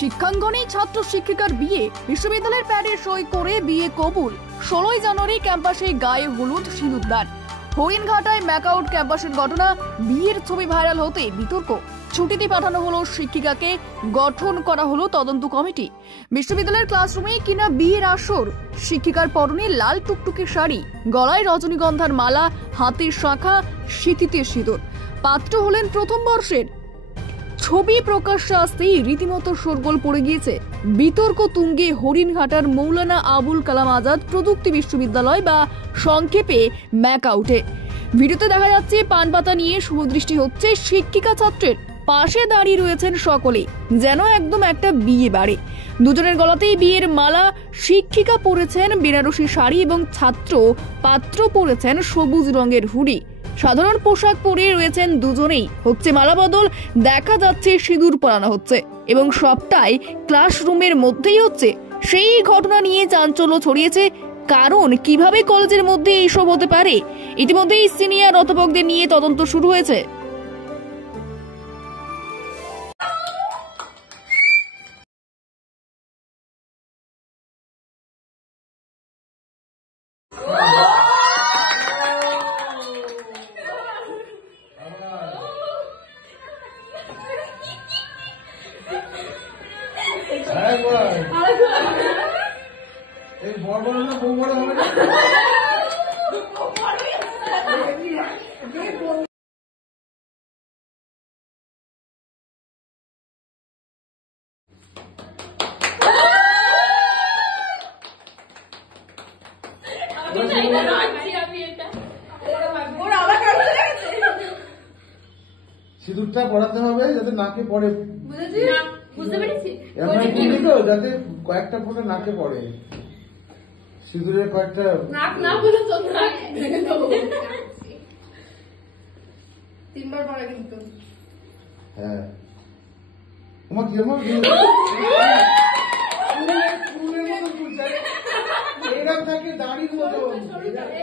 শিক্ষাঙ্গনে ছাত্র শিক্ষিকার বিয়ে, বিশ্ববিদ্যালয়ের প্যাডে সই করে বিয়ে কবুল। 16 জানুয়ারি ক্যাম্পাসে গায়ে হলুদ সিঁদুরদান। হরিণঘাটায় ম্যাকআউট ক্যাম্পাসের ঘটনা, বিয়ের ছবি ভাইরাল হতে বিতর্ক। ছুটিতে পাঠানো হলো শিক্ষিকাকে, গঠন করা হলো তদন্ত কমিটি। বিশ্ববিদ্যালয়ের ক্লাসরুমে কিনা বিয়ের আসর, শিক্ষিকার পরনে লাল টুকটুকে শাড়ি, গলায় রজনীগন্ধার মালা, হাতের শাখা, সিঁথিতে সিঁদুর। পাত্র হলেন প্রথম বর্ষের। ছবি প্রকাশ্যে আসতেই রীতিমতো শোরগোল পড়ে গিয়েছে। বিতর্ক তুঙ্গে হরিণঘাটার মৌলানা আবুল কালাম আজাদ প্রযুক্তি বিশ্ববিদ্যালয় বা সংক্ষেপে ম্যাকআউটে। ভিডিওতে দেখা যাচ্ছে পান পাতা নিয়ে শুভদৃষ্টি হচ্ছে শিক্ষিকা ছাত্রের। পাশে দাঁড়িয়ে রয়েছেন সকলে, যেন একদম একটা বিয়ে বাড়ি। দুজনের গলাতেই বিয়ের মালা। শিক্ষিকা পরেছেন বেনারসি শাড়ি এবং পাত্র পরেছেন সবুজ রঙের হুডি। সাধারণ পোশাক পরে রয়েছেন দুজনেই। হচ্ছে মালা বদল, দেখা যাচ্ছে সিঁদুর পরানো হচ্ছে এবং সবটাই ক্লাসরুমের মধ্যেই হচ্ছে। সেই ঘটনা নিয়ে চাঞ্চল্য ছড়িয়েছে। কারণ কিভাবে কলেজের মধ্যে এইসব হতে পারে? ইতিমধ্যেই সিনিয়র অধ্যাপকদের নিয়ে তদন্ত শুরু হয়েছে। এই বড় বড় না বউ বড় হবে না। সিঁদুরটা পড়াতে হবে যাতে নাকে পড়ে, বুঝতে পেরেছি, যাতে কয়েকটা ফোঁটা নাকে পড়ে। সিঁদুরের কয়েকটা নাক না বলে তো নাক তিনবার পড়া কিন্তু। হ্যাঁ তোমার কি আমার এরকম থাকে দাড়ির মতো।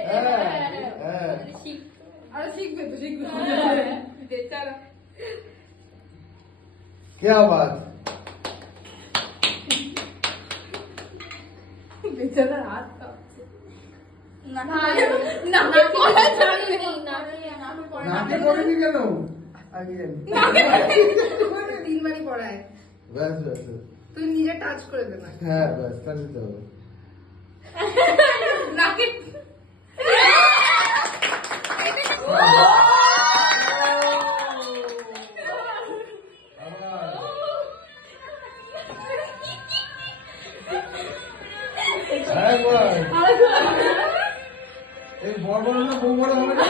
হ্যাঁ হ্যাঁ আরে শিখবে তো, শিখবে। क्या बात, বেচারা হাত কাঁপছে। নাকে পড়েনি কেন? তিনবারই পড়ায়। ব্যাস ব্যাস, তুই নিজে টাচ করে দে না। হ্যাঁ ব্যাস, তাহলে তো হবে। নাকে এই বড় বড় না বউ বড় হবে না।